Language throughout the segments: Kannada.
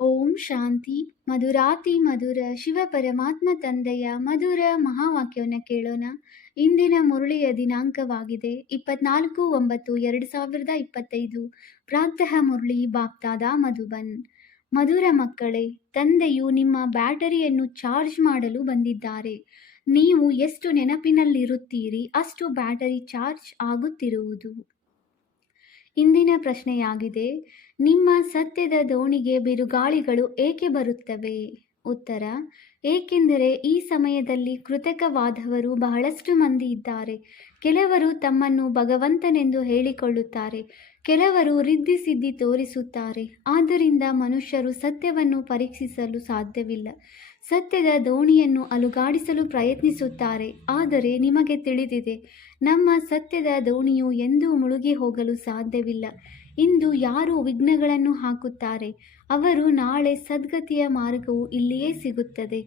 ಓಂ ಶಾಂತಿ. ಮಧುರಾತಿ ಮಧುರ ಶಿವ ಪರಮಾತ್ಮ ತಂದೆಯ ಮಧುರ ಮಹಾವಾಕ್ಯವನ್ನು ಕೇಳೋಣ. ಇಂದಿನ ಮುರಳಿಯ ದಿನಾಂಕವಾಗಿದೆ 24/9/2025. ಪ್ರಾತಃ ಮುರಳಿ ಬಾಪ್ತಾದ ಮಧುಬನ್. ಮಧುರ ಮಕ್ಕಳೇ, ತಂದೆಯು ನಿಮ್ಮ ಬ್ಯಾಟರಿಯನ್ನು ಚಾರ್ಜ್ ಮಾಡಲು ಬಂದಿದ್ದಾರೆ. ನೀವು ಎಷ್ಟು ನೆನಪಿನಲ್ಲಿರುತ್ತೀರಿ ಅಷ್ಟು ಬ್ಯಾಟರಿ ಚಾರ್ಜ್ ಆಗುತ್ತಿರುವುದು. ಇಂದಿನ ಪ್ರಶ್ನೆಯಾಗಿದೆ, ನಿಮ್ಮ ಸತ್ಯದ ದೋಣಿಗೆ ಬಿರುಗಾಳಿಗಳು ಏಕೆ ಬರುತ್ತವೆ? ಉತ್ತರ: ಏಕೆಂದರೆ ಈ ಸಮಯದಲ್ಲಿ ಕೃತಕವಾದವರು ಬಹಳಷ್ಟು ಮಂದಿ ಇದ್ದಾರೆ. ಕೆಲವರು ತಮ್ಮನ್ನು ಭಗವಂತನೆಂದು ಹೇಳಿಕೊಳ್ಳುತ್ತಾರೆ, ಕೆಲವರು ರಿದ್ದಿ ಸಿದ್ಧಿ ತೋರಿಸುತ್ತಾರೆ. ಆದ್ದರಿಂದ ಮನುಷ್ಯರು ಸತ್ಯವನ್ನು ಪರೀಕ್ಷಿಸಲು ಸಾಧ್ಯವಿಲ್ಲ. ಸತ್ಯದ ದೋಣಿಯನ್ನು ಅಲುಗಾಡಿಸಲು ಪ್ರಯತ್ನಿಸುತ್ತಾರೆ. ಆದರೆ ನಿಮಗೆ ತಿಳಿದಿದೆ, ನಮ್ಮ ಸತ್ಯದ ದೋಣಿಯು ಎಂದೂ ಮುಳುಗಿ ಹೋಗಲು ಸಾಧ್ಯವಿಲ್ಲ. ಇಂದು ಯಾರು ವಿಘ್ನಗಳನ್ನು ಹಾಕುತ್ತಾರೆ, ಅವರು ನಾಳೆ ಸದ್ಗತಿಯ ಮಾರ್ಗವು ಇಲ್ಲಿಯೇ ಸಿಗುತ್ತದೆ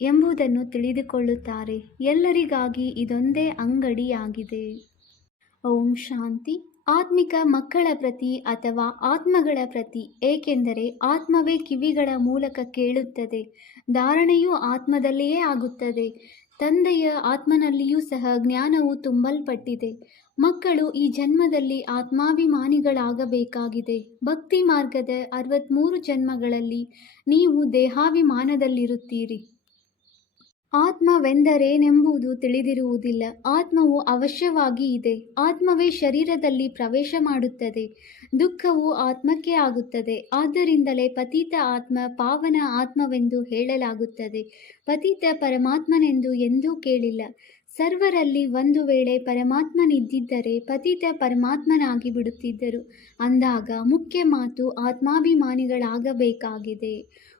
ಎಂಬುದನ್ನು ತಿಳಿದುಕೊಳ್ಳುತ್ತಾರೆ. ಎಲ್ಲರಿಗಾಗಿ ಇದೊಂದೇ ಅಂಗಡಿಯಾಗಿದೆ. ಓಂ ಶಾಂತಿ. ಆತ್ಮಿಕ ಮಕ್ಕಳ ಪ್ರತಿ ಅಥವಾ ಆತ್ಮಗಳ ಪ್ರತಿ, ಏಕೆಂದರೆ ಆತ್ಮವೇ ಕಿವಿಗಳ ಮೂಲಕ ಕೇಳುತ್ತದೆ. ಧಾರಣೆಯು ಆತ್ಮದಲ್ಲಿಯೇ ಆಗುತ್ತದೆ. ತಂದೆಯ ಆತ್ಮನಲ್ಲಿಯೂ ಸಹ ಜ್ಞಾನವು ತುಂಬಲ್ಪಟ್ಟಿದೆ. ಮಕ್ಕಳು ಈ ಜನ್ಮದಲ್ಲಿ ಆತ್ಮಾಭಿಮಾನಿಗಳಾಗಬೇಕಾಗಿದೆ. ಭಕ್ತಿ ಮಾರ್ಗದ 63 ಜನ್ಮಗಳಲ್ಲಿ ನೀವು ದೇಹಾಭಿಮಾನದಲ್ಲಿರುತ್ತೀರಿ. ಆತ್ಮವೆಂದರೇನೆಂಬುದು ತಿಳಿದಿರುವುದಿಲ್ಲ. ಆತ್ಮವು ಅವಶ್ಯವಾಗಿ ಇದೆ. ಆತ್ಮವೇ ಶರೀರದಲ್ಲಿ ಪ್ರವೇಶ ಮಾಡುತ್ತದೆ. ದುಃಖವು ಆತ್ಮಕ್ಕೆ ಆಗುತ್ತದೆ. ಆದ್ದರಿಂದಲೇ ಪತಿತ ಆತ್ಮ ಪಾವನ ಆತ್ಮವೆಂದು ಹೇಳಲಾಗುತ್ತದೆ. ಪತಿತ ಪರಮಾತ್ಮನೆಂದು ಎಂದೂ ಕೇಳಿಲ್ಲ. ಸರ್ವರಲ್ಲಿ ಒಂದು ವೇಳೆ ಪರಮಾತ್ಮನಿದ್ದಿದ್ದರೆ ಪತಿತ ಪರಮಾತ್ಮನಾಗಿ ಬಿಡುತ್ತಿದ್ದರು. ಅಂದಾಗ ಮುಖ್ಯ ಮಾತು ಆತ್ಮಾಭಿಮಾನಿಗಳಾಗಬೇಕಾಗಿದೆ.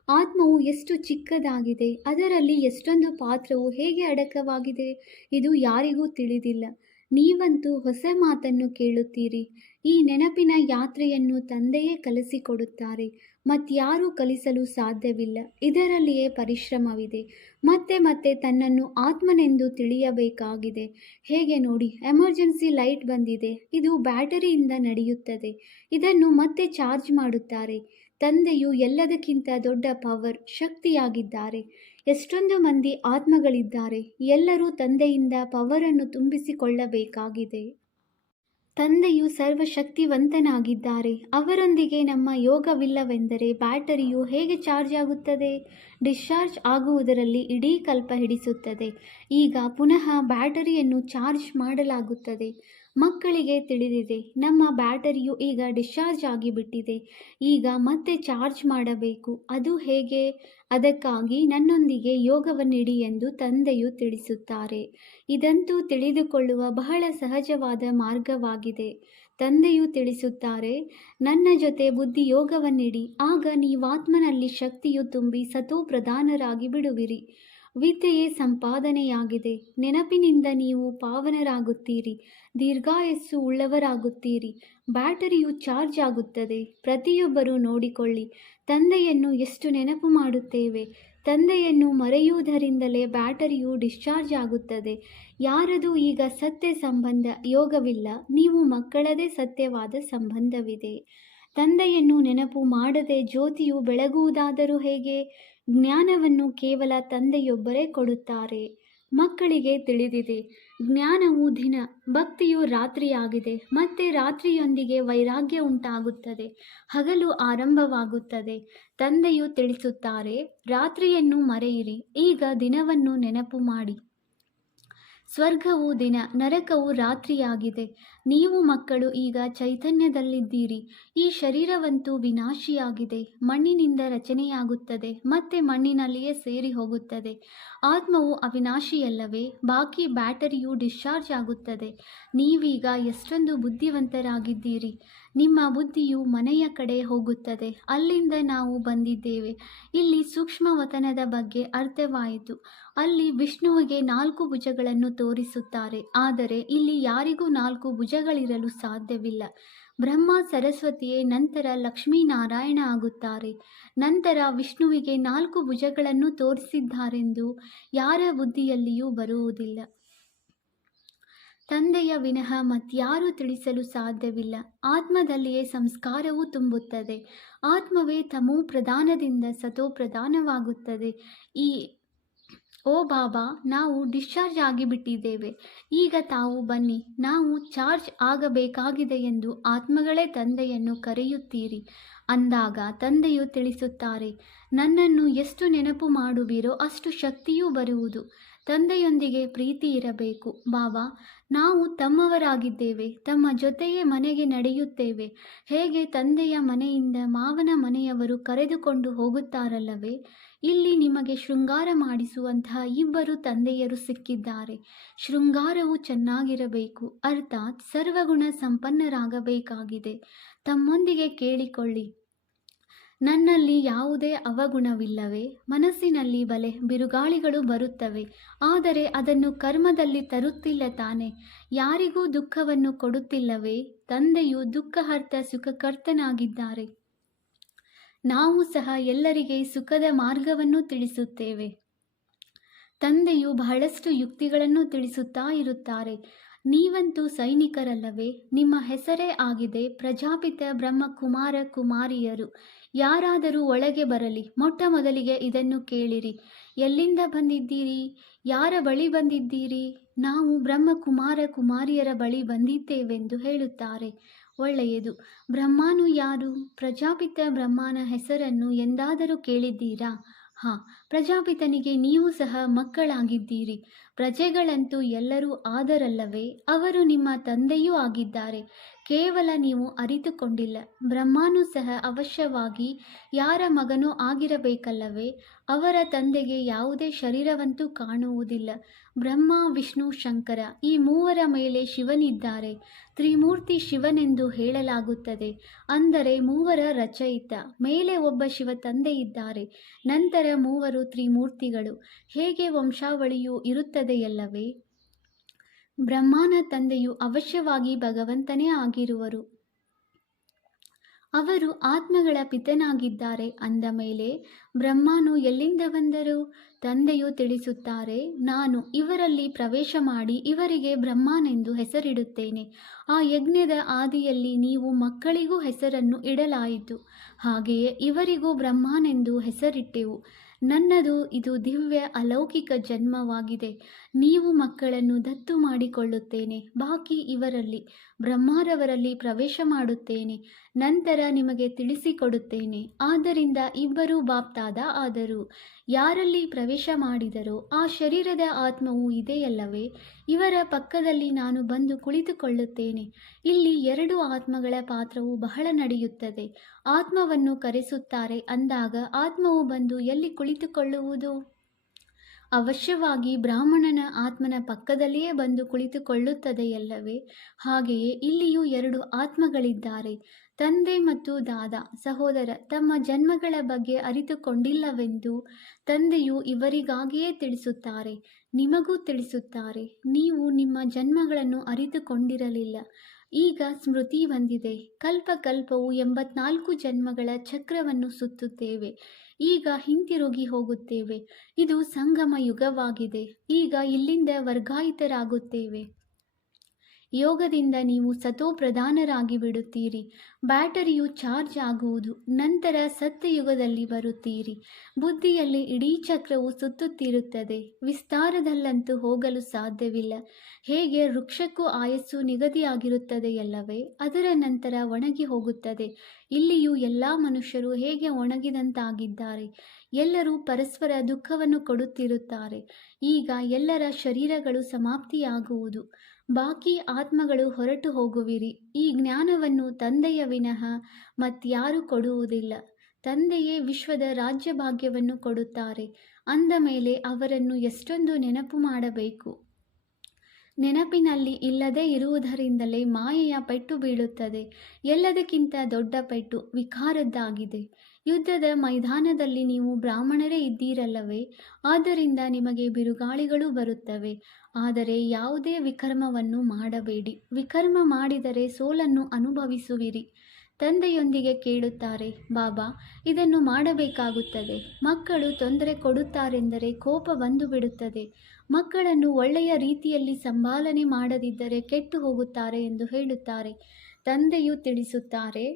ಆತ್ಮವು ಎಷ್ಟು ಚಿಕ್ಕದಾಗಿದೆ, ಅದರಲ್ಲಿ ಎಷ್ಟೊಂದು ಪಾತ್ರವು ಹೇಗೆ ಅಡಕವಾಗಿದೆ, ಇದು ಯಾರಿಗೂ ತಿಳಿದಿಲ್ಲ. ನೀವಂತೂ ಹೊಸ ಮಾತನ್ನು ಕೇಳುತ್ತೀರಿ. ಈ ನೆನಪಿನ ಯಾತ್ರೆಯನ್ನು ತಂದೆಯೇ ಕಲಿಸಿಕೊಡುತ್ತಾರೆ. ಮತ್ಯಾರೂ ಕಲಿಸಲು ಸಾಧ್ಯವಿಲ್ಲ. ಇದರಲ್ಲಿಯೇ ಪರಿಶ್ರಮವಿದೆ. ಮತ್ತೆ ಮತ್ತೆ ತನ್ನನ್ನು ಆತ್ಮನೆಂದು ತಿಳಿಯಬೇಕಾಗಿದೆ. ಹೇಗೆ ನೋಡಿ, ಎಮರ್ಜೆನ್ಸಿ ಲೈಟ್ ಬಂದಿದೆ. ಇದು ಬ್ಯಾಟರಿಯಿಂದ ನಡೆಯುತ್ತದೆ. ಇದನ್ನು ಮತ್ತೆ ಚಾರ್ಜ್ ಮಾಡುತ್ತಾರೆ. ತಂದೆಯು ಎಲ್ಲದಕ್ಕಿಂತ ದೊಡ್ಡ ಪವರ್, ಶಕ್ತಿಯಾಗಿದ್ದಾರೆ. ಎಷ್ಟೊಂದು ಮಂದಿ ಆತ್ಮಗಳಿದ್ದಾರೆ. ಎಲ್ಲರೂ ತಂದೆಯಿಂದ ಪವರನ್ನು ತುಂಬಿಸಿಕೊಳ್ಳಬೇಕಾಗಿದೆ. ತಂದೆಯು ಸರ್ವಶಕ್ತಿವಂತನಾಗಿದ್ದಾರೆ. ಅವರೊಂದಿಗೆ ನಮ್ಮ ಯೋಗವಿಲ್ಲವೆಂದರೆ ಬ್ಯಾಟರಿಯು ಹೇಗೆ ಚಾರ್ಜ್ ಆಗುತ್ತದೆ? ಡಿಸ್ಚಾರ್ಜ್ ಆಗುವುದರಲ್ಲಿ ಇಡೀ ಕಲ್ಪ ಹಿಡಿಸುತ್ತದೆ. ಈಗ ಪುನಃ ಬ್ಯಾಟರಿಯನ್ನು ಚಾರ್ಜ್ ಮಾಡಲಾಗುತ್ತದೆ. ಮಕ್ಕಳಿಗೆ ತಿಳಿದಿದೆ, ನಮ್ಮ ಬ್ಯಾಟರಿಯು ಈಗ ಡಿಸ್ಚಾರ್ಜ್ ಆಗಿಬಿಟ್ಟಿದೆ. ಈಗ ಮತ್ತೆ ಚಾರ್ಜ್ ಮಾಡಬೇಕು. ಅದು ಹೇಗೆ? ಅದಕ್ಕಾಗಿ ನನ್ನೊಂದಿಗೆ ಯೋಗವನ್ನಿಡಿ ಎಂದು ತಂದೆಯು ತಿಳಿಸುತ್ತಾರೆ. ಇದಂತೂ ತಿಳಿದುಕೊಳ್ಳುವ ಬಹಳ ಸಹಜವಾದ ಮಾರ್ಗವಾಗಿದೆ. ತಂದೆಯು ತಿಳಿಸುತ್ತಾರೆ, ನನ್ನ ಜೊತೆ ಬುದ್ಧಿ ಯೋಗವನ್ನಿಡಿ. ಆಗ ನೀವಾತ್ಮನಲ್ಲಿ ಶಕ್ತಿಯು ತುಂಬಿ ಸತೋ ಪ್ರಧಾನರಾಗಿ ಬಿಡುವಿರಿ. ವಿದ್ಯೆಯೇ ಸಂಪಾದನೆಯಾಗಿದೆ. ನೆನಪಿನಿಂದ ನೀವು ಪಾವನರಾಗುತ್ತೀರಿ. ದೀರ್ಘಾಯಸ್ಸು ಉಳ್ಳವರಾಗುತ್ತೀರಿ. ಬ್ಯಾಟರಿಯು ಚಾರ್ಜ್ ಆಗುತ್ತದೆ. ಪ್ರತಿಯೊಬ್ಬರೂ ನೋಡಿಕೊಳ್ಳಿ, ತಂದೆಯನ್ನು ಎಷ್ಟು ನೆನಪು ಮಾಡುತ್ತೇವೆ. ತಂದೆಯನ್ನು ಮರೆಯುವುದರಿಂದಲೇ ಬ್ಯಾಟರಿಯು ಡಿಸ್ಚಾರ್ಜ್ ಆಗುತ್ತದೆ. ಯಾರದು ಈಗ ಸತ್ಯ ಸಂಬಂಧ ಯೋಗವಿಲ್ಲ. ನೀವು ಮಕ್ಕಳದೇ ಸತ್ಯವಾದ ಸಂಬಂಧವಿದೆ. ತಂದೆಯನ್ನು ನೆನಪು ಮಾಡದೆ ಜ್ಯೋತಿಯು ಬೆಳಗುವುದಾದರೂ ಹೇಗೆ? ಜ್ಞಾನವನ್ನು ಕೇವಲ ತಂದೆಯೊಬ್ಬರೇ ಕೊಡುತ್ತಾರೆ. ಮಕ್ಕಳಿಗೆ ತಿಳಿದಿದೆ, ಜ್ಞಾನವು ದಿನ, ಭಕ್ತಿಯು ರಾತ್ರಿಯಾಗಿದೆ. ಮತ್ತೆ ರಾತ್ರಿಯೊಂದಿಗೆ ವೈರಾಗ್ಯ ಉಂಟಾಗುತ್ತದೆ. ಹಗಲು ಆರಂಭವಾಗುತ್ತದೆ. ತಂದೆಯು ತಿಳಿಸುತ್ತಾರೆ, ರಾತ್ರಿಯನ್ನು ಮರೆಯಿರಿ. ಈಗ ದಿನವನ್ನು ನೆನಪು ಮಾಡಿ. ಸ್ವರ್ಗವು ದಿನ, ನರಕವು ರಾತ್ರಿಯಾಗಿದೆ. ನೀವು ಮಕ್ಕಳು ಈಗ ಚೈತನ್ಯದಲ್ಲಿದ್ದೀರಿ. ಈ ಶರೀರವಂತೂ ವಿನಾಶಿಯಾಗಿದೆ. ಮಣ್ಣಿನಿಂದ ರಚನೆಯಾಗುತ್ತದೆ, ಮತ್ತೆ ಮಣ್ಣಿನಲ್ಲಿಯೇ ಸೇರಿ ಹೋಗುತ್ತದೆ. ಆತ್ಮವು ಅವಿನಾಶಿಯಲ್ಲವೇ? ಬಾಕಿ ಬ್ಯಾಟರಿಯು ಡಿಸ್ಚಾರ್ಜ್ ಆಗುತ್ತದೆ. ನೀವೀಗ ಎಷ್ಟೊಂದು ಬುದ್ಧಿವಂತರಾಗಿದ್ದೀರಿ. ನಿಮ್ಮ ಬುದ್ಧಿಯು ಮನೆಯ ಕಡೆ ಹೋಗುತ್ತದೆ. ಅಲ್ಲಿಂದ ನಾವು ಬಂದಿದ್ದೇವೆ. ಇಲ್ಲಿ ಸೂಕ್ಷ್ಮವತನದ ಬಗ್ಗೆ ಅರ್ಥವಾಯಿತು. ಅಲ್ಲಿ ವಿಷ್ಣುವಿಗೆ 4 ಭುಜಗಳನ್ನು ತೋರಿಸುತ್ತಾರೆ. ಆದರೆ ಇಲ್ಲಿ ಯಾರಿಗೂ 4 ಭುಜಗಳಿರಲು ಸಾಧ್ಯವಿಲ್ಲ. ಬ್ರಹ್ಮ ಸರಸ್ವತಿಯೇ ನಂತರ ಲಕ್ಷ್ಮೀನಾರಾಯಣ ಆಗುತ್ತಾರೆ. ನಂತರ ವಿಷ್ಣುವಿಗೆ 4 ಭುಜಗಳನ್ನು ತೋರಿಸಿದ್ದಾರೆಂದು ಯಾರ ಬುದ್ಧಿಯಲ್ಲಿಯೂ ಬರುವುದಿಲ್ಲ. ತಂದೆಯ ವಿನಃ ಮತ್ಯಾರೂ ತಿಳಿಸಲು ಸಾಧ್ಯವಿಲ್ಲ. ಆತ್ಮದಲ್ಲಿಯೇ ಸಂಸ್ಕಾರವು ತುಂಬುತ್ತದೆ. ಆತ್ಮವೇ ತಮೋ ಪ್ರಧಾನದಿಂದ ಸತೋ ಪ್ರಧಾನವಾಗುತ್ತದೆ. ಈ ಓ ಬಾಬಾ, ನಾವು ಡಿಸ್ಚಾರ್ಜ್ ಆಗಿಬಿಟ್ಟಿದ್ದೇವೆ. ಈಗ ತಾವು ಬನ್ನಿ, ನಾವು ಚಾರ್ಜ್ ಆಗಬೇಕಾಗಿದೆ ಎಂದು ಆತ್ಮಗಳೇ ತಂದೆಯನ್ನು ಕರೆಯುತ್ತೀರಿ. ಅಂದಾಗ ತಂದೆಯು ತಿಳಿಸುತ್ತಾರೆ, ನನ್ನನ್ನು ಎಷ್ಟು ನೆನಪು ಮಾಡುವಿರೋ ಅಷ್ಟು ಶಕ್ತಿಯೂ ಬರುವುದು. ತಂದೆಯೊಂದಿಗೆ ಪ್ರೀತಿ ಇರಬೇಕು. ಬಾಬಾ, ನಾವು ತಮ್ಮವರಾಗಿದ್ದೇವೆ, ತಮ್ಮ ಜೊತೆಯೇ ಮನೆಗೆ ನಡೆಯುತ್ತೇವೆ. ಹೇಗೆ ತಂದೆಯ ಮನೆಯಿಂದ ಮಾವನ ಮನೆಯವರು ಕರೆದುಕೊಂಡು ಹೋಗುತ್ತಾರಲ್ಲವೇ, ಇಲ್ಲಿ ನಿಮಗೆ ಶೃಂಗಾರ ಮಾಡಿಸುವಂತಹ ಇಬ್ಬರು ತಂದೆಯರು ಸಿಕ್ಕಿದ್ದಾರೆ. ಶೃಂಗಾರವು ಚೆನ್ನಾಗಿರಬೇಕು, ಅರ್ಥಾತ್ ಸರ್ವಗುಣ ಸಂಪನ್ನರಾಗಬೇಕಾಗಿದೆ. ತಮ್ಮೊಂದಿಗೆ ಕೇಳಿಕೊಳ್ಳಿ, ನನ್ನಲ್ಲಿ ಯಾವುದೇ ಅವಗುಣವಿಲ್ಲವೇ? ಮನಸ್ಸಿನಲ್ಲಿ ಬಲೆ ಬಿರುಗಾಳಿಗಳು ಬರುತ್ತವೆ, ಆದರೆ ಅದನ್ನು ಕರ್ಮದಲ್ಲಿ ತರುತ್ತಿಲ್ಲ ತಾನೆ? ಯಾರಿಗೂ ದುಃಖವನ್ನು ಕೊಡುತ್ತಿಲ್ಲವೇ? ತಂದೆಯು ದುಃಖಹರ್ತ ಸುಖಕರ್ತನಾಗಿದ್ದಾರೆ. ನಾವು ಸಹ ಎಲ್ಲರಿಗೆ ಸುಖದ ಮಾರ್ಗವನ್ನು ತಿಳಿಸುತ್ತೇವೆ. ತಂದೆಯು ಬಹಳಷ್ಟು ಯುಕ್ತಿಗಳನ್ನು ತಿಳಿಸುತ್ತಾ ಇರುತ್ತಾರೆ. ನೀವಂತೂ ಸೈನಿಕರಲ್ಲವೇ? ನಿಮ್ಮ ಹೆಸರೇ ಆಗಿದೆ ಪ್ರಜಾಪಿತ ಬ್ರಹ್ಮ ಕುಮಾರ ಕುಮಾರಿಯರು. ಯಾರಾದರೂ ಒಳಗೆ ಬರಲಿ, ಮೊಟ್ಟ ಮೊದಲಿಗೆ ಇದನ್ನು ಕೇಳಿರಿ. ಎಲ್ಲಿಂದ ಬಂದಿದ್ದೀರಿ? ಯಾರ ಬಳಿ ಬಂದಿದ್ದೀರಿ? ನಾವು ಬ್ರಹ್ಮ ಕುಮಾರ ಕುಮಾರಿಯರ ಬಳಿ ಬಂದಿದ್ದೇವೆಂದು ಹೇಳುತ್ತಾರೆ. ಒಳ್ಳೆಯದು. ಬ್ರಹ್ಮನು ಯಾರು? ಪ್ರಜಾಪಿತ ಬ್ರಹ್ಮನ ಹೆಸರನ್ನು ಎಂದಾದರೂ ಕೇಳಿದ್ದೀರಾ? ಪ್ರಜಾಪಿತನಿಗೆ ನೀವು ಸಹ ಮಕ್ಕಳಾಗಿದ್ದೀರಿ. ಪ್ರಜೆಗಳಂತೂ ಎಲ್ಲರೂ ಆದರಲ್ಲವೇ? ಅವರು ನಿಮ್ಮ ತಂದೆಯೂ ಆಗಿದ್ದಾರೆ. ಕೇವಲ ನೀವು ಅರಿತುಕೊಂಡಿಲ್ಲ. ಬ್ರಹ್ಮನು ಸಹ ಅವಶ್ಯವಾಗಿ ಯಾರ ಮಗನೂ ಆಗಿರಬೇಕಲ್ಲವೇ? ಅವರ ತಂದೆಗೆ ಯಾವುದೇ ಶರೀರವಂತೂ ಕಾಣುವುದಿಲ್ಲ. ಬ್ರಹ್ಮ, ವಿಷ್ಣು, ಶಂಕರ ಈ ಮೂವರ ಮೇಲೆ ಶಿವನಿದ್ದಾರೆ. ತ್ರಿಮೂರ್ತಿ ಶಿವನೆಂದು ಹೇಳಲಾಗುತ್ತದೆ. ಅಂದರೆ ಮೂವರ ರಚಯಿತ. ಮೇಲೆ ಒಬ್ಬ ಶಿವ ತಂದೆ ಇದ್ದಾರೆ, ನಂತರ ಮೂವರು ತ್ರಿಮೂರ್ತಿಗಳು. ಹೇಗೆ ವಂಶಾವಳಿಯು ಇರುತ್ತದೆಯಲ್ಲವೇ? ಬ್ರಹ್ಮನ ತಂದೆಯು ಅವಶ್ಯವಾಗಿ ಭಗವಂತನೇ ಆಗಿರುವರು. ಅವರು ಆತ್ಮಗಳ ಪಿತನಾಗಿದ್ದಾರೆ. ಅಂದ ಮೇಲೆ ಬ್ರಹ್ಮನು ಎಲ್ಲಿಂದ ಬಂದರು? ತಂದೆಯು ತಿಳಿಸುತ್ತಾರೆ, ನಾನು ಇವರಲ್ಲಿ ಪ್ರವೇಶ ಮಾಡಿ ಇವರಿಗೆ ಬ್ರಹ್ಮನೆಂದು ಹೆಸರಿಡುತ್ತೇನೆ. ಆ ಯಜ್ಞದ ಆದಿಯಲ್ಲಿ ನೀವು ಮಕ್ಕಳಿಗೂ ಹೆಸರನ್ನು ಇಡಲಾಯಿತು. ಹಾಗೆಯೇ ಇವರಿಗೂ ಬ್ರಹ್ಮನೆಂದು ಹೆಸರಿಟ್ಟೆವು. ನನ್ನದು ಇದು ದಿವ್ಯ ಅಲೌಕಿಕ ಜನ್ಮವಾಗಿದೆ. ನೀವು ಮಕ್ಕಳನ್ನು ದತ್ತು ಮಾಡಿಕೊಳ್ಳುತ್ತೇನೆ. ಬಾಕಿ ಇವರಲ್ಲಿ ಬ್ರಹ್ಮರವರಲ್ಲಿ ಪ್ರವೇಶ ಮಾಡುತ್ತೇನೆ. ನಂತರ ನಿಮಗೆ ತಿಳಿಸಿಕೊಡುತ್ತೇನೆ. ಆದ್ದರಿಂದ ಇಬ್ಬರೂ ಬಾಪ್ತಾದ ಆದರು. ಯಾರಲ್ಲಿ ಪ್ರವೇಶ ಮಾಡಿದರೋ ಆ ಶರೀರದ ಆತ್ಮವು ಇದೆಯಲ್ಲವೇ? ಇವರ ಪಕ್ಕದಲ್ಲಿ ನಾನು ಬಂದು ಕುಳಿತುಕೊಳ್ಳುತ್ತೇನೆ. ಇಲ್ಲಿ ಎರಡು ಆತ್ಮಗಳ ಪಾತ್ರವು ಬಹಳ ನಡೆಯುತ್ತದೆ. ಆತ್ಮವನ್ನು ಕರೆಸುತ್ತಾರೆ ಅಂದಾಗ ಆತ್ಮವು ಬಂದು ಎಲ್ಲಿ ಕುಳಿತುಕೊಳ್ಳುವುದು? ಅವಶ್ಯವಾಗಿ ಬ್ರಾಹ್ಮಣನ ಆತ್ಮನ ಪಕ್ಕದಲ್ಲಿಯೇ ಬಂದು ಕುಳಿತುಕೊಳ್ಳುತ್ತದೆಯಲ್ಲವೇ? ಹಾಗೆಯೇ ಇಲ್ಲಿಯೂ ಎರಡು ಆತ್ಮಗಳಿದ್ದಾರೆ. ತಂದೆ ಮತ್ತು ದಾದಾ ಸಹೋದರ ತಮ್ಮ ಜನ್ಮಗಳ ಬಗ್ಗೆ ಅರಿತುಕೊಂಡಿಲ್ಲವೆಂದು ತಂದೆಯು ಇವರಿಗಾಗಿಯೇ ತಿಳಿಸುತ್ತಾರೆ. ನಿಮಗೂ ತಿಳಿಸುತ್ತಾರೆ, ನೀವು ನಿಮ್ಮ ಜನ್ಮಗಳನ್ನು ಅರಿತುಕೊಂಡಿರಲಿಲ್ಲ. ಈಗ ಸ್ಮೃತಿ ಬಂದಿದೆ. ಕಲ್ಪ ಕಲ್ಪವು 84 ಜನ್ಮಗಳ ಚಕ್ರವನ್ನು ಸುತ್ತುತ್ತೇವೆ. ಈಗ ಹಿಂತಿರುಗಿ ಹೋಗುತ್ತೇವೆ. ಇದು ಸಂಗಮ ಯುಗವಾಗಿದೆ. ಈಗ ಇಲ್ಲಿಂದ ವರ್ಗಾಯಿತರಾಗುತ್ತೇವೆ. ಯೋಗದಿಂದ ನೀವು ಸತೋ ಪ್ರಧಾನರಾಗಿ ಬಿಡುತ್ತೀರಿ. ಬ್ಯಾಟರಿಯು ಚಾರ್ಜ್ ಆಗುವುದು. ನಂತರ ಸತ್ಯಯುಗದಲ್ಲಿ ಬರುತ್ತೀರಿ. ಬುದ್ಧಿಯಲ್ಲಿ ಇಡೀ ಚಕ್ರವು ಸುತ್ತುತ್ತಿರುತ್ತದೆ. ವಿಸ್ತಾರದಲ್ಲಂತೂ ಹೋಗಲು ಸಾಧ್ಯವಿಲ್ಲ. ಹೇಗೆ ವೃಕ್ಷಕ್ಕೂ ಆಯಸ್ಸು ನಿಗದಿಯಾಗಿರುತ್ತದೆಯಲ್ಲವೇ? ಅದರ ನಂತರ ಒಣಗಿ ಹೋಗುತ್ತದೆ. ಇಲ್ಲಿಯೂ ಎಲ್ಲ ಮನುಷ್ಯರು ಹೇಗೆ ಒಣಗಿದಂತಾಗಿದ್ದಾರೆ. ಎಲ್ಲರೂ ಪರಸ್ಪರ ದುಃಖವನ್ನು ಕೊಡುತ್ತಿರುತ್ತಾರೆ. ಈಗ ಎಲ್ಲರ ಶರೀರಗಳು ಸಮಾಪ್ತಿಯಾಗುವುದು. ಬಾಕಿ ಆತ್ಮಗಳು ಹೊರಟು ಹೋಗುವಿರಿ. ಈ ಜ್ಞಾನವನ್ನು ತಂದೆಯ ವಿನಃ ಮತ್ಯಾರೂ ಕೊಡುವುದಿಲ್ಲ. ತಂದೆಯೇ ವಿಶ್ವದ ರಾಜ್ಯಭಾಗ್ಯವನ್ನು ಕೊಡುತ್ತಾರೆ. ಅಂದ ಮೇಲೆ ಅವರನ್ನು ಎಷ್ಟೊಂದು ನೆನಪು ಮಾಡಬೇಕು. ನೆನಪಿನಲ್ಲಿ ಇಲ್ಲದೇ ಇರುವುದರಿಂದಲೇ ಮಾಯೆಯ ಪೆಟ್ಟು ಬೀಳುತ್ತದೆ. ಎಲ್ಲದಕ್ಕಿಂತ ದೊಡ್ಡ ಪೆಟ್ಟು ವಿಕಾರದ್ದಾಗಿದೆ. ಯುದ್ಧದ ಮೈದಾನದಲ್ಲಿ ನೀವು ಬ್ರಾಹ್ಮಣರೇ ಇದ್ದೀರಲ್ಲವೇ? ಆದ್ದರಿಂದ ನಿಮಗೆ ಬಿರುಗಾಳಿಗಳು ಬರುತ್ತವೆ. ಆದರೆ ಯಾವುದೇ ವಿಕರ್ಮವನ್ನು ಮಾಡಬೇಡಿ. ವಿಕರ್ಮ ಮಾಡಿದರೆ ಸೋಲನ್ನು ಅನುಭವಿಸುವಿರಿ. ತಂದೆಯೊಂದಿಗೆ ಕೇಳುತ್ತಾರೆ, ಬಾಬಾ ಇದನ್ನು ಮಾಡಬೇಕಾಗುತ್ತದೆ. ಮಕ್ಕಳು ತೊಂದರೆ ಕೊಡುತ್ತಾರೆಂದರೆ ಕೋಪ ಬಂದು ಬಿಡುತ್ತದೆ. ಮಕ್ಕಳನ್ನು ಒಳ್ಳೆಯ ರೀತಿಯಲ್ಲಿ ಸಂಭಾಲನೆ ಮಾಡದಿದ್ದರೆ ಕೆಟ್ಟು ಹೋಗುತ್ತಾರೆ ಎಂದು ಹೇಳುತ್ತಾರೆ. ತಂದೆಯು ತಿಳಿಸುತ್ತಾರೆ,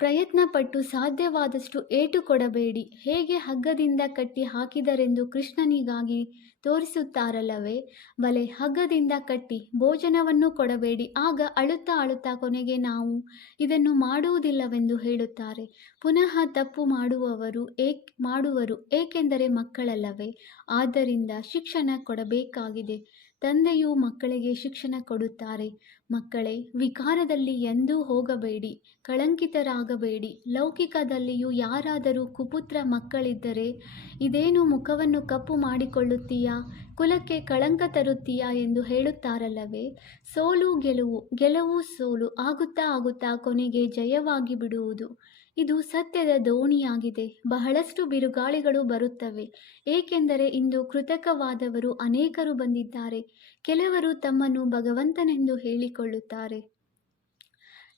ಪ್ರಯತ್ನಪಟ್ಟು ಸಾಧ್ಯವಾದಷ್ಟು ಏಟು ಕೊಡಬೇಡಿ. ಹೇಗೆ ಹಗ್ಗದಿಂದ ಕಟ್ಟಿ ಹಾಕಿದರೆಂದು ಕೃಷ್ಣನಿಗಾಗಿ ತೋರಿಸುತ್ತಾರಲ್ಲವೇ, ಬಲೆ ಹಗ್ಗದಿಂದ ಕಟ್ಟಿ ಭೋಜನವನ್ನು ಕೊಡಬೇಡಿ. ಆಗ ಅಳುತ್ತಾ ಅಳುತ್ತಾ ಕೊನೆಗೆ ನಾವು ಇದನ್ನು ಮಾಡುವುದಿಲ್ಲವೆಂದು ಹೇಳುತ್ತಾರೆ. ಪುನಃ ತಪ್ಪು ಮಾಡುವರು, ಏಕೆಂದರೆ ಮಕ್ಕಳಲ್ಲವೇ. ಆದ್ದರಿಂದ ಶಿಕ್ಷಣ ಕೊಡಬೇಕಾಗಿದೆ. ತಂದೆಯು ಮಕ್ಕಳಿಗೆ ಶಿಕ್ಷಣ ಕೊಡುತ್ತಾರೆ. ಮಕ್ಕಳೇ, ವಿಕಾರದಲ್ಲಿ ಎಂದೂ ಹೋಗಬೇಡಿ, ಕಳಂಕಿತರಾಗಬೇಡಿ. ಲೌಕಿಕದಲ್ಲಿಯೂ ಯಾರಾದರೂ ಕುಪುತ್ರ ಮಕ್ಕಳಿದ್ದರೆ, ಇದೇನು ಮುಖವನ್ನು ಕಪ್ಪು ಮಾಡಿಕೊಳ್ಳುತ್ತೀಯಾ, ಕುಲಕ್ಕೆ ಕಳಂಕ ತರುತ್ತೀಯಾ ಎಂದು ಹೇಳುತ್ತಾರಲ್ಲವೇ. ಸೋಲು ಗೆಲುವು, ಗೆಲುವು ಸೋಲು ಆಗುತ್ತಾ ಆಗುತ್ತಾ ಕೊನೆಗೆ ಜಯವಾಗಿ ಬಿಡುವುದು. ಇದು ಸತ್ಯದ ದೋಣಿಯಾಗಿದೆ. ಬಹಳಷ್ಟು ಬಿರುಗಾಳಿಗಳು ಬರುತ್ತವೆ, ಏಕೆಂದರೆ ಇಂದು ಕೃತಕವಾದವರು ಅನೇಕರು ಬಂದಿದ್ದಾರೆ. ಕೆಲವರು ತಮ್ಮನ್ನು ಭಗವಂತನೆಂದು ಹೇಳಿಕೊಳ್ಳುತ್ತಾರೆ,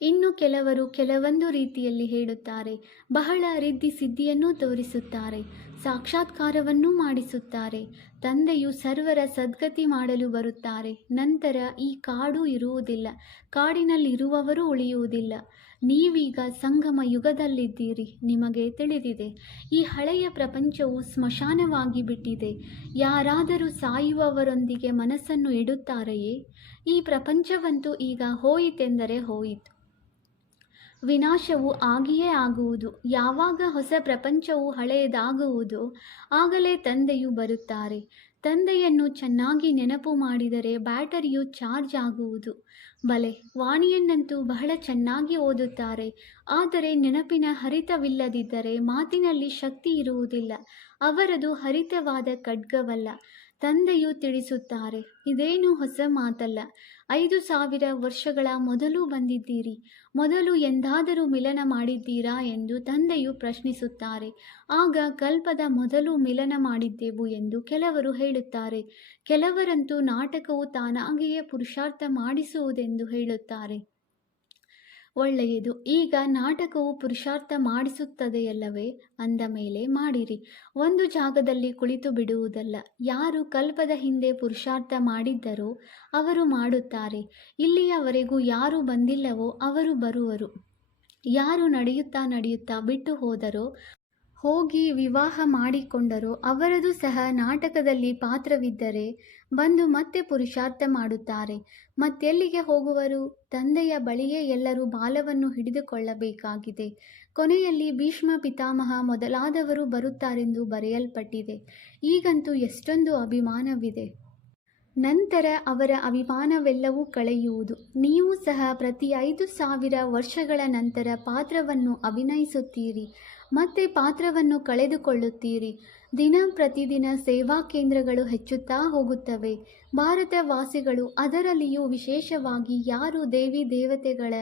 ಇನ್ನು ಕೆಲವರು ಕೆಲವೊಂದು ರೀತಿಯಲ್ಲಿ ಹೇಳುತ್ತಾರೆ. ಬಹಳ ರಿದ್ದಿ ಸಿದ್ಧಿಯನ್ನು ತೋರಿಸುತ್ತಾರೆ, ಸಾಕ್ಷಾತ್ಕಾರವನ್ನೂ ಮಾಡಿಸುತ್ತಾರೆ. ತಂದೆಯು ಸರ್ವರ ಸದ್ಗತಿ ಮಾಡಲು ಬರುತ್ತಾರೆ. ನಂತರ ಈ ಕಾಡು ಇರುವುದಿಲ್ಲ, ಕಾಡಿನಲ್ಲಿರುವವರು ಉಳಿಯುವುದಿಲ್ಲ. ನೀವೀಗ ಸಂಗಮ ಯುಗದಲ್ಲಿದ್ದೀರಿ. ನಿಮಗೆ ತಿಳಿದಿದೆ, ಈ ಹಳೆಯ ಪ್ರಪಂಚವು ಸ್ಮಶಾನವಾಗಿ ಬಿಟ್ಟಿದೆ. ಯಾರಾದರೂ ಸಾಯುವವರೊಂದಿಗೆ ಮನಸ್ಸನ್ನು ಇಡುತ್ತಾರೆಯೇ? ಈ ಪ್ರಪಂಚವಂತೂ ಈಗ ಹೋಯಿತೆಂದರೆ ಹೋಯಿತು. ವಿನಾಶವು ಆಗಿಯೇ ಆಗುವುದು. ಯಾವಾಗ ಹೊಸ ಪ್ರಪಂಚವು ಹಳೆಯದಾಗುವುದೋ ಆಗಲೇ ತಂದೆಯು ಬರುತ್ತಾರೆ. ತಂದೆಯನ್ನು ಚೆನ್ನಾಗಿ ನೆನಪು ಮಾಡಿದರೆ ಬ್ಯಾಟರಿಯು ಚಾರ್ಜ್ ಆಗುವುದು. ಬಲೆ, ವಾಣಿಯನ್ನಂತೂ ಬಹಳ ಚೆನ್ನಾಗಿ ಓದುತ್ತಾರೆ, ಆದರೆ ನೆನಪಿನ ಹರಿತವಿಲ್ಲದಿದ್ದರೆ ಮಾತಿನಲ್ಲಿ ಶಕ್ತಿ ಇರುವುದಿಲ್ಲ. ಅವರದು ಹರಿತವಾದ ಖಡ್ಗವಲ್ಲ. ತಂದೆಯು ತಿಳಿಸುತ್ತಾರೆ, ಇದೇನು ಹೊಸ ಮಾತಲ್ಲ. 5000 ವರ್ಷಗಳ ಮೊದಲು ಬಂದಿದ್ದೀರಿ. ಮೊದಲು ಎಂದಾದರೂ ಮಿಲನ ಮಾಡಿದ್ದೀರಾ ಎಂದು ತಂದೆಯು ಪ್ರಶ್ನಿಸುತ್ತಾರೆ. ಆಗ ಕಲ್ಪದ ಮೊದಲು ಮಿಲನ ಮಾಡಿದ್ದೆವು ಎಂದು ಕೆಲವರು ಹೇಳುತ್ತಾರೆ. ಕೆಲವರಂತೂ ನಾಟಕವು ತಾನಾಗಿಯೇ ಪುರುಷಾರ್ಥ ಮಾಡಿಸುವುದೆಂದು ಹೇಳುತ್ತಾರೆ. ಒಳ್ಳೆಯದು, ಈಗ ನಾಟಕವು ಪುರುಷಾರ್ಥ ಮಾಡಿಸುತ್ತದೆಯಲ್ಲವೇ, ಅಂದ ಮೇಲೆ ಮಾಡಿರಿ. ಒಂದು ಜಾಗದಲ್ಲಿ ಕುಳಿತು ಬಿಡುವುದಲ್ಲ. ಯಾರು ಕಲ್ಪದ ಹಿಂದೆ ಪುರುಷಾರ್ಥ ಮಾಡಿದ್ದರೋ ಅವರು ಮಾಡುತ್ತಾರೆ. ಇಲ್ಲಿಯವರೆಗೂ ಯಾರು ಬಂದಿಲ್ಲವೋ ಅವರು ಬರುವರು. ಯಾರು ನಡೆಯುತ್ತಾ ಬಿಟ್ಟು ಹೋದರೋ, ಹೋಗಿ ವಿವಾಹ ಮಾಡಿಕೊಂಡರೋ ಅವರದು ಸಹ ನಾಟಕದಲ್ಲಿ ಪಾತ್ರವಿದ್ದರೆ ಬಂದು ಮತ್ತೆ ಪುರುಷಾರ್ಥ ಮಾಡುತ್ತಾರೆ. ಮತ್ತೆಲ್ಲಿಗೆ ಹೋಗುವರು? ತಂದೆಯ ಬಳಿಯೇ ಎಲ್ಲರೂ ಬಾಲವನ್ನು ಹಿಡಿದುಕೊಳ್ಳಬೇಕಾಗಿದೆ. ಕೊನೆಯಲ್ಲಿ ಭೀಷ್ಮ ಪಿತಾಮಹ ಮೊದಲಾದವರು ಬರುತ್ತಾರೆಂದು ಬರೆಯಲ್ಪಟ್ಟಿದೆ. ಈಗಂತೂ ಎಷ್ಟೊಂದು ಅಭಿಮಾನವಿದೆ. ನಂತರ ಅವರ ಅಭಿಮಾನವೆಲ್ಲವೂ ಕಳೆಯುವುದು. ನೀವು ಸಹ ಪ್ರತಿ 5000 ವರ್ಷಗಳ ನಂತರ ಪಾತ್ರವನ್ನು ಅಭಿನಯಿಸುತ್ತೀರಿ, ಮತ್ತೆ ಪಾತ್ರವನ್ನು ಕಳೆದುಕೊಳ್ಳುತ್ತೀರಿ. ದಿನ ಪ್ರತಿದಿನ ಸೇವಾ ಕೇಂದ್ರಗಳು ಹೆಚ್ಚುತ್ತಾ ಹೋಗುತ್ತವೆ. ಭಾರತವಾಸಿಗಳು, ಅದರಲ್ಲಿಯೂ ವಿಶೇಷವಾಗಿ ಯಾರು ದೇವಿ ದೇವತೆಗಳ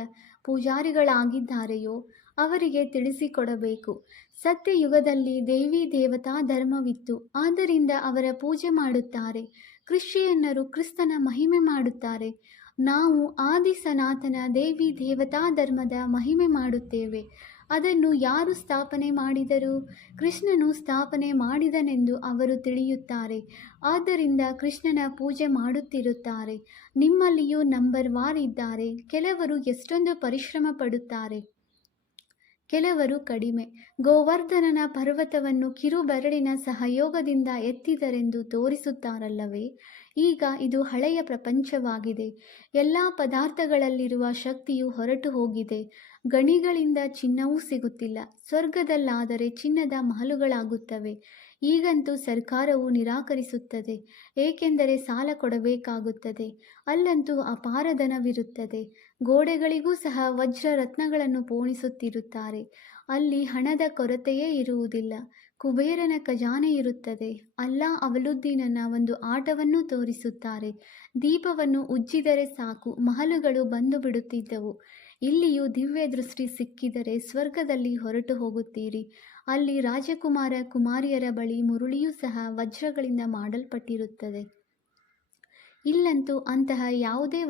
ಪೂಜಾರಿಗಳಾಗಿದ್ದಾರೆಯೋ ಅವರಿಗೆ ತಿಳಿಸಿಕೊಡಬೇಕು. ಸತ್ಯಯುಗದಲ್ಲಿ ದೇವಿ ದೇವತಾ ಧರ್ಮವಿತ್ತು, ಆದ್ದರಿಂದ ಅವರ ಪೂಜೆ ಮಾಡುತ್ತಾರೆ. ಕ್ರಿಶ್ಚಿಯನ್ನರು ಕ್ರಿಸ್ತನ ಮಹಿಮೆ ಮಾಡುತ್ತಾರೆ. ನಾವು ಆದಿ ಸನಾತನ ದೇವಿ ದೇವತಾ ಧರ್ಮದ ಮಹಿಮೆ ಮಾಡುತ್ತೇವೆ. ಅದನ್ನು ಯಾರು ಸ್ಥಾಪನೆ ಮಾಡಿದರು? ಕೃಷ್ಣನು ಸ್ಥಾಪನೆ ಮಾಡಿದನೆಂದು ಅವರು ತಿಳಿಯುತ್ತಾರೆ. ಆದ್ದರಿಂದ ಕೃಷ್ಣನ ಪೂಜೆ ಮಾಡುತ್ತಿರುತ್ತಾರೆ. ನಿಮ್ಮಲ್ಲಿಯೂ ನಂಬರ್ ವಾರ್ ಇದ್ದಾರೆ. ಕೆಲವರು ಎಷ್ಟೊಂದು ಪರಿಶ್ರಮ ಪಡುತ್ತಾರೆ, ಕೆಲವರು ಕಡಿಮೆ. ಗೋವರ್ಧನನ ಪರ್ವತವನ್ನು ಕಿರುಬೆರಳಿನ ಸಹಯೋಗದಿಂದ ಎತ್ತಿದರೆಂದು ತೋರಿಸುತ್ತಾರಲ್ಲವೇ. ಈಗ ಇದು ಹಳೆಯ ಪ್ರಪಂಚವಾಗಿದೆ. ಎಲ್ಲ ಪದಾರ್ಥಗಳಲ್ಲಿರುವ ಶಕ್ತಿಯು ಹೊರಟು ಹೋಗಿದೆ. ಗಣಿಗಳಿಂದ ಚಿನ್ನವೂ ಸಿಗುತ್ತಿಲ್ಲ. ಸ್ವರ್ಗದಲ್ಲಾದರೆ ಚಿನ್ನದ ಮಹಲುಗಳಾಗುತ್ತವೆ. ಈಗಂತೂ ಸರ್ಕಾರವು ನಿರಾಕರಿಸುತ್ತದೆ, ಏಕೆಂದರೆ ಸಾಲ ಕೊಡಬೇಕಾಗುತ್ತದೆ. ಅಲ್ಲಂತೂ ಅಪಾರ ಧನವಿರುತ್ತದೆ. ಗೋಡೆಗಳಿಗೂ ಸಹ ವಜ್ರ ರತ್ನಗಳನ್ನು ಪೋಣಿಸುತ್ತಿರುತ್ತಾರೆ. ಅಲ್ಲಿ ಹಣದ ಕೊರತೆಯೇ ಇರುವುದಿಲ್ಲ. ಕುಬೇರನ ಖಜಾನೆ ಇರುತ್ತದೆ. ಅಲ್ಲಾ ಅವಲುದ್ದೀನನ ಒಂದು ಆಟವನ್ನು ತೋರಿಸುತ್ತಾರೆ. ದೀಪವನ್ನು ಉಜ್ಜಿದರೆ ಸಾಕು, ಮಹಲುಗಳು ಬಂದು ಬಿಡುತ್ತಿದ್ದವು. ಇಲ್ಲಿಯೂ ದಿವ್ಯ ದೃಷ್ಟಿ ಸಿಕ್ಕಿದರೆ ಸ್ವರ್ಗದಲ್ಲಿ ಹೊರಟು ಹೋಗುತ್ತೀರಿ. ಅಲ್ಲಿ ರಾಜಕುಮಾರ ಕುಮಾರಿಯರ ಬಳಿ ಮುರುಳಿಯೂ ಸಹ ವಜ್ರಗಳಿಂದ ಮಾಡಲ್ಪಟ್ಟಿರುತ್ತದೆ. ಇಲ್ಲಂತೂ ಅಂತಹ ಯಾವುದೇ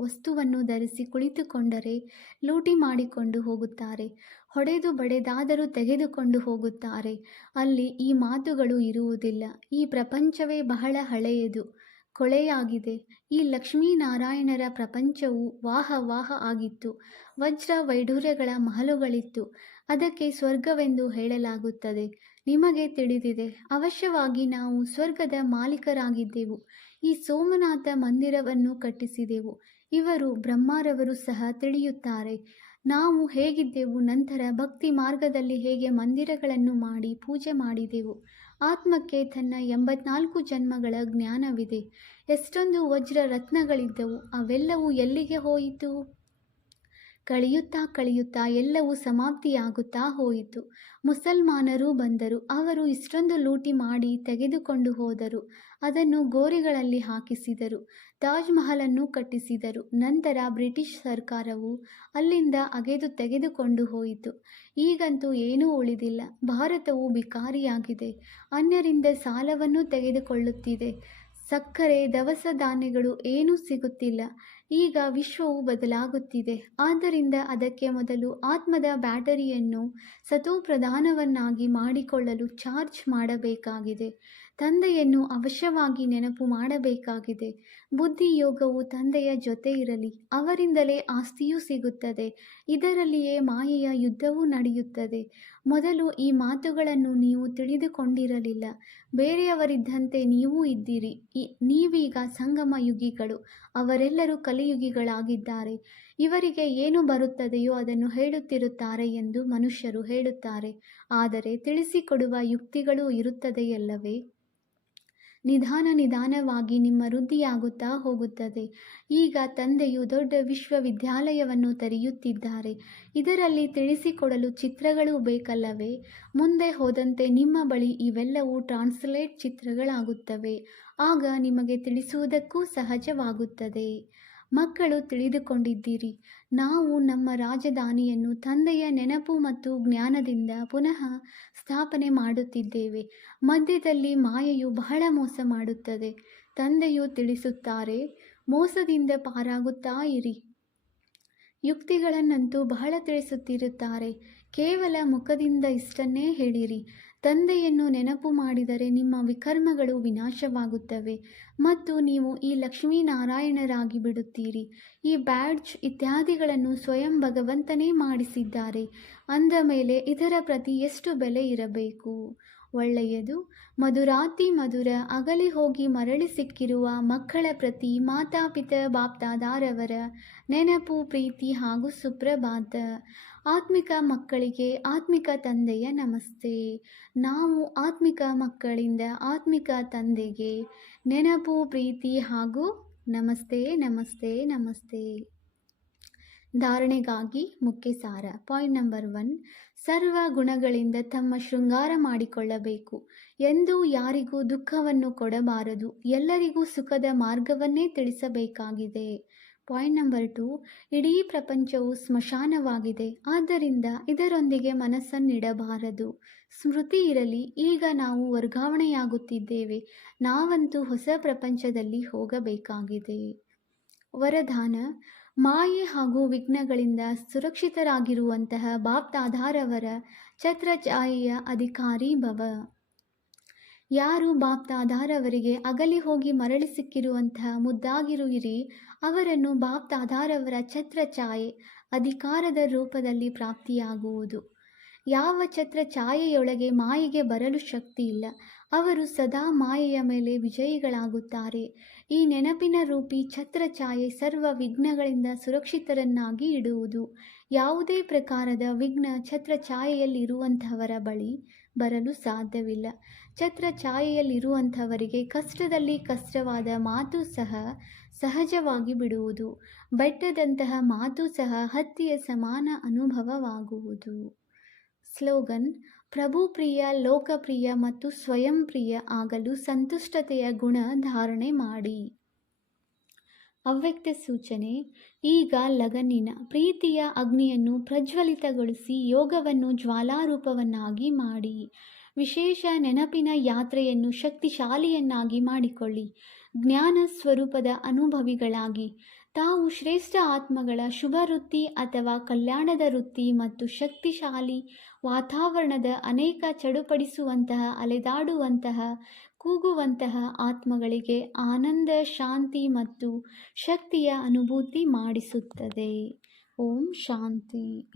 ವಸ್ತುವನ್ನು ಧರಿಸಿ ಕುಳಿತುಕೊಂಡರೆ ಲೂಟಿ ಮಾಡಿಕೊಂಡು ಹೋಗುತ್ತಾರೆ, ಹೊಡೆದು ಬಡೆದಾದರೂ ತೆಗೆದುಕೊಂಡು ಹೋಗುತ್ತಾರೆ. ಅಲ್ಲಿ ಈ ಮಾತುಗಳು ಇರುವುದಿಲ್ಲ. ಈ ಪ್ರಪಂಚವೇ ಬಹಳ ಹಳೆಯದು, ಕೊಳೆಯಾಗಿದೆ. ಈ ಲಕ್ಷ್ಮೀನಾರಾಯಣರ ಪ್ರಪಂಚವು ವಾಹ ವಾಹ ಆಗಿತ್ತು. ವಜ್ರ ವೈಢೂರ್ಯಗಳ ಮಹಲುಗಳಿತ್ತು. ಅದಕ್ಕೆ ಸ್ವರ್ಗವೆಂದು ಹೇಳಲಾಗುತ್ತದೆ. ನಿಮಗೆ ತಿಳಿದಿದೆ, ಅವಶ್ಯವಾಗಿ ನಾವು ಸ್ವರ್ಗದ ಮಾಲೀಕರಾಗಿದ್ದೆವು. ಈ ಸೋಮನಾಥ ಮಂದಿರವನ್ನು ಕಟ್ಟಿಸಿದೆವು. ಇವರು ಬ್ರಹ್ಮರವರು ಸಹ ತಿಳಿಯುತ್ತಾರೆ ನಾವು ಹೇಗಿದ್ದೆವು. ನಂತರ ಭಕ್ತಿ ಮಾರ್ಗದಲ್ಲಿ ಹೇಗೆ ಮಂದಿರಗಳನ್ನು ಮಾಡಿ ಪೂಜೆ ಮಾಡಿದೆವು. ಆತ್ಮಕ್ಕೆ ತನ್ನ 84 ಜನ್ಮಗಳ ಜ್ಞಾನವಿದೆ. ಎಷ್ಟೊಂದು ವಜ್ರ ರತ್ನಗಳಿದ್ದವು, ಅವೆಲ್ಲವೂ ಎಲ್ಲಿಗೆ ಹೋಯಿತು? ಕಳೆಯುತ್ತಾ ಕಳೆಯುತ್ತಾ ಎಲ್ಲವೂ ಸಮಾಪ್ತಿಯಾಗುತ್ತಾ ಹೋಯಿತು. ಮುಸಲ್ಮಾನರು ಬಂದರು. ಅವರು ಇಷ್ಟೊಂದು ಲೂಟಿ ಮಾಡಿ ತೆಗೆದುಕೊಂಡು ಹೋದರು. ಅದನ್ನು ಗೋರಿಗಳಲ್ಲಿ ಹಾಕಿಸಿದರು. ತಾಜ್ ಮಹಲನ್ನು ಕಟ್ಟಿಸಿದರು. ನಂತರ ಬ್ರಿಟಿಷ್ ಸರ್ಕಾರವು ಅಲ್ಲಿಂದ ಅಗೆದು ತೆಗೆದುಕೊಂಡು ಹೋಯಿತು. ಈಗಂತೂ ಏನೂ ಉಳಿದಿಲ್ಲ. ಭಾರತವು ಬಿಕಾರಿಯಾಗಿದೆ. ಅನ್ಯರಿಂದ ಸಾಲವನ್ನು ತೆಗೆದುಕೊಳ್ಳುತ್ತಿದೆ. ಸಕ್ಕರೆ, ದವಸ ಧಾನ್ಯಗಳು ಏನೂ ಸಿಗುತ್ತಿಲ್ಲ. ಈಗ ವಿಶ್ವವು ಬದಲಾಗುತ್ತಿದೆ. ಆದ್ದರಿಂದ ಅದಕ್ಕೆ ಮೊದಲು ಆತ್ಮದ ಬ್ಯಾಟರಿಯನ್ನು ಸತೋಪ್ರಧಾನವನ್ನಾಗಿ ಮಾಡಿಕೊಳ್ಳಲು ಚಾರ್ಜ್ ಮಾಡಬೇಕಾಗಿದೆ. ತಂದೆಯನ್ನು ಅವಶ್ಯವಾಗಿ ನೆನಪು ಮಾಡಬೇಕಾಗಿದೆ. ಬುದ್ಧಿಯೋಗವು ತಂದೆಯ ಜೊತೆ ಇರಲಿ. ಅವರಿಂದಲೇ ಆಸ್ತಿಯೂ ಸಿಗುತ್ತದೆ. ಇದರಲ್ಲಿಯೇ ಮಾಯೆಯ ಯುದ್ಧವೂ ನಡೆಯುತ್ತದೆ. ಮೊದಲು ಈ ಮಾತುಗಳನ್ನು ನೀವು ತಿಳಿದುಕೊಂಡಿರಲಿಲ್ಲ. ಬೇರೆಯವರಿದ್ದಂತೆ ನೀವೂ ಇದ್ದೀರಿ. ನೀವೀಗ ಸಂಗಮ ಯುಗಿಗಳು. ಅವರೆಲ್ಲರೂ ಕಲಿಯುಗಿಗಳಾಗಿದ್ದಾರೆ. ಇವರಿಗೆ ಏನು ಬರುತ್ತದೆಯೋ ಅದನ್ನು ಹೇಳುತ್ತಿರುತ್ತಾರೆ ಎಂದು ಮನುಷ್ಯರು ಹೇಳುತ್ತಾರೆ. ಆದರೆ ತಿಳಿಸಿಕೊಡುವ ಯುಕ್ತಿಗಳೂ ಇರುತ್ತದೆಯಲ್ಲವೇ? ನಿಧಾನವಾಗಿ ನಿಮ್ಮ ವೃದ್ಧಿಯಾಗುತ್ತಾ ಹೋಗುತ್ತದೆ. ಈಗ ತಂದೆಯು ದೊಡ್ಡ ವಿಶ್ವವಿದ್ಯಾಲಯವನ್ನು ತೆರೆಯುತ್ತಿದ್ದಾರೆ. ಇದರಲ್ಲಿ ತಿಳಿಸಿಕೊಡಲು ಚಿತ್ರಗಳೂ ಬೇಕಲ್ಲವೇ? ಮುಂದೆ ಹೋದಂತೆ ನಿಮ್ಮ ಬಳಿ ಇವೆಲ್ಲವೂ ಟ್ರಾನ್ಸ್ಲೇಟ್ ಚಿತ್ರಗಳಾಗುತ್ತವೆ. ಆಗ ನಿಮಗೆ ತಿಳಿಸುವುದಕ್ಕೂ ಸಹಜವಾಗುತ್ತದೆ. ಮಕ್ಕಳು ತಿಳಿದುಕೊಂಡಿದ್ದೀರಿ. ನಾವು ನಮ್ಮ ರಾಜಧಾನಿಯನ್ನು ತಂದೆಯ ನೆನಪು ಮತ್ತು ಜ್ಞಾನದಿಂದ ಪುನಃ ಸ್ಥಾಪನೆ ಮಾಡುತ್ತಿದ್ದೇವೆ. ಮಧ್ಯದಲ್ಲಿ ಮಾಯೆಯು ಬಹಳ ಮೋಸ ಮಾಡುತ್ತದೆ. ತಂದೆಯು ತಿಳಿಸುತ್ತಾರೆ, ಮೋಸದಿಂದ ಪಾರಾಗುತ್ತಾ ಇರಿ. ಯುಕ್ತಿಗಳನ್ನಂತೂ ಬಹಳ ತಿಳಿಸುತ್ತಿರುತ್ತಾರೆ. ಕೇವಲ ಮುಖದಿಂದ ಇಷ್ಟನ್ನೇ ಹೇಳಿರಿ. ತಂದೆಯನ್ನು ನೆನಪು ಮಾಡಿದರೆ ನಿಮ್ಮ ವಿಕರ್ಮಗಳು ವಿನಾಶವಾಗುತ್ತವೆ ಮತ್ತು ನೀವು ಈ ಲಕ್ಷ್ಮೀನಾರಾಯಣರಾಗಿ ಬಿಡುತ್ತೀರಿ. ಈ ಬ್ಯಾಡ್ಜ್ ಇತ್ಯಾದಿಗಳನ್ನು ಸ್ವಯಂ ಭಗವಂತನೇ ಮಾಡಿಸಿದ್ದಾರೆ. ಅಂದ ಮೇಲೆ ಇದರ ಪ್ರತಿ ಎಷ್ಟು ಬೆಲೆ ಇರಬೇಕು? ಒಳ್ಳೆಯದು. ಮಧುರಾತಿ ಮಧುರ ಅಗಲಿ ಹೋಗಿ ಮರಳಿ ಸಿಕ್ಕಿರುವ ಮಕ್ಕಳ ಪ್ರತಿ ಮಾತಾಪಿತ ಬಾಪ್ದಾದಾರವರ ನೆನಪು, ಪ್ರೀತಿ ಹಾಗೂ ಸುಪ್ರಭಾತ. ಆತ್ಮಿಕ ಮಕ್ಕಳಿಗೆ ಆತ್ಮಿಕ ತಂದೆಯ ನಮಸ್ತೆ. ನಾವು ಆತ್ಮಿಕ ಮಕ್ಕಳಿಂದ ಆತ್ಮಿಕ ತಂದೆಗೆ ನೆನಪು, ಪ್ರೀತಿ ಹಾಗೂ ನಮಸ್ತೆ ನಮಸ್ತೆ ನಮಸ್ತೆ. ಧಾರಣೆಗಾಗಿ ಮುಖ್ಯ ಸಾರ. ಪಾಯಿಂಟ್ ನಂಬರ್ 1, ಸರ್ವ ಗುಣಗಳಿಂದ ತಮ್ಮ ಶೃಂಗಾರ ಮಾಡಿಕೊಳ್ಳಬೇಕು. ಎಂದೂ ಯಾರಿಗೂ ದುಃಖವನ್ನು ಕೊಡಬಾರದು. ಎಲ್ಲರಿಗೂ ಸುಖದ ಮಾರ್ಗವನ್ನೇ ತಿಳಿಸಬೇಕಾಗಿದೆ. ಪಾಯಿಂಟ್ ನಂಬರ್ 2, ಇಡೀ ಪ್ರಪಂಚವು ಸ್ಮಶಾನವಾಗಿದೆ. ಆದ್ದರಿಂದ ಇದರೊಂದಿಗೆ ಮನಸ್ಸನ್ನಿಡಬಾರದು. ಸ್ಮೃತಿ ಇರಲಿ, ಈಗ ನಾವು ವರ್ಗಾವಣೆಯಾಗುತ್ತಿದ್ದೇವೆ. ನಾವಂತೂ ಹೊಸ ಪ್ರಪಂಚದಲ್ಲಿ ಹೋಗಬೇಕಾಗಿದೆ. ವರದಾನ: ಮಾಯೆ ಹಾಗೂ ವಿಘ್ನಗಳಿಂದ ಸುರಕ್ಷಿತರಾಗಿರುವಂತಹ ಬಾಪ್ದಾದಾರವರ ಛತ್ರಛಾಯೆಯ ಅಧಿಕಾರಿ ಭವ. ಯಾರು ಬಾಪ್ದಾದಾರವರಿಗೆ ಅಗಲಿ ಹೋಗಿ ಮರಳಿ ಸಿಕ್ಕಿರುವಂತಹ ಮುದ್ದಾಗಿರುವಿರಿ, ಅವರನ್ನು ಬಾಪ್ದಾದಾರವರ ಛತ್ರಛಾಯೆ ಅಧಿಕಾರದ ರೂಪದಲ್ಲಿ ಪ್ರಾಪ್ತಿಯಾಗುವುದು. ಯಾವ ಛತ್ರಛಾಯೆಯೊಳಗೆ ಮಾಯೆಗೆ ಬರಲು ಶಕ್ತಿ ಇಲ್ಲ, ಅವರು ಸದಾ ಮಾಯೆಯ ಮೇಲೆ ವಿಜಯಿಗಳಾಗುತ್ತಾರೆ. ಈ ನೆನಪಿನ ರೂಪಿ ಛತ್ರಛಾಯೆ ಸರ್ವ ವಿಘ್ನಗಳಿಂದ ಸುರಕ್ಷಿತರನ್ನಾಗಿ ಇಡುವುದು. ಯಾವುದೇ ಪ್ರಕಾರದ ವಿಘ್ನ ಛತ್ರಛಾಯೆಯಲ್ಲಿರುವಂಥವರ ಬಳಿ ಬರಲು ಸಾಧ್ಯವಿಲ್ಲ. ಛತ್ರಛಾಯೆಯಲ್ಲಿರುವಂಥವರಿಗೆ ಕಷ್ಟದಲ್ಲಿ ಕಷ್ಟವಾದ ಮಾತು ಸಹ ಸಹಜವಾಗಿ ಬಿಡುವುದು. ಬೆಟ್ಟದಂತಹ ಮಾತು ಸಹ ಹತ್ತಿಯ ಸಮಾನ ಅನುಭವವಾಗುವುದು. ಸ್ಲೋಗನ್: ಪ್ರಭು ಪ್ರಿಯ, ಲೋಕಪ್ರಿಯ ಮತ್ತು ಸ್ವಯಂ ಪ್ರಿಯ ಆಗಲು ಸಂತುಷ್ಟತೆಯ ಗುಣ ಧಾರಣೆ ಮಾಡಿ. ಅವ್ಯಕ್ತ ಸೂಚನೆ: ಈಗ ಲಗನ್ನಿನ ಪ್ರೀತಿಯ ಅಗ್ನಿಯನ್ನು ಪ್ರಜ್ವಲಿತಗೊಳಿಸಿ ಯೋಗವನ್ನು ಜ್ವಾಲಾರೂಪವನ್ನಾಗಿ ಮಾಡಿ. ವಿಶೇಷ ನೆನಪಿನ ಯಾತ್ರೆಯನ್ನು ಶಕ್ತಿಶಾಲಿಯನ್ನಾಗಿ ಮಾಡಿಕೊಳ್ಳಿ. ಜ್ಞಾನ ಸ್ವರೂಪದ ಅನುಭವಿಗಳಾಗಿ ತಾವು ಶ್ರೇಷ್ಠ ಆತ್ಮಗಳ ಶುಭ ವೃತ್ತಿ ಅಥವಾ ಕಲ್ಯಾಣದ ವೃತ್ತಿ ಮತ್ತು ಶಕ್ತಿಶಾಲಿ ವಾತಾವರಣದ ಅನೇಕ ಚಡುಪಡಿಸುವಂತಹ ಅಲೆದಾಡುವಂತಹ ಕೂಗುವಂತಹ ಆತ್ಮಗಳಿಗೆ ಆನಂದ, ಶಾಂತಿ ಮತ್ತು ಶಕ್ತಿಯ ಅನುಭೂತಿ ಮಾಡಿಸುತ್ತದೆ. ಓಂ ಶಾಂತಿ.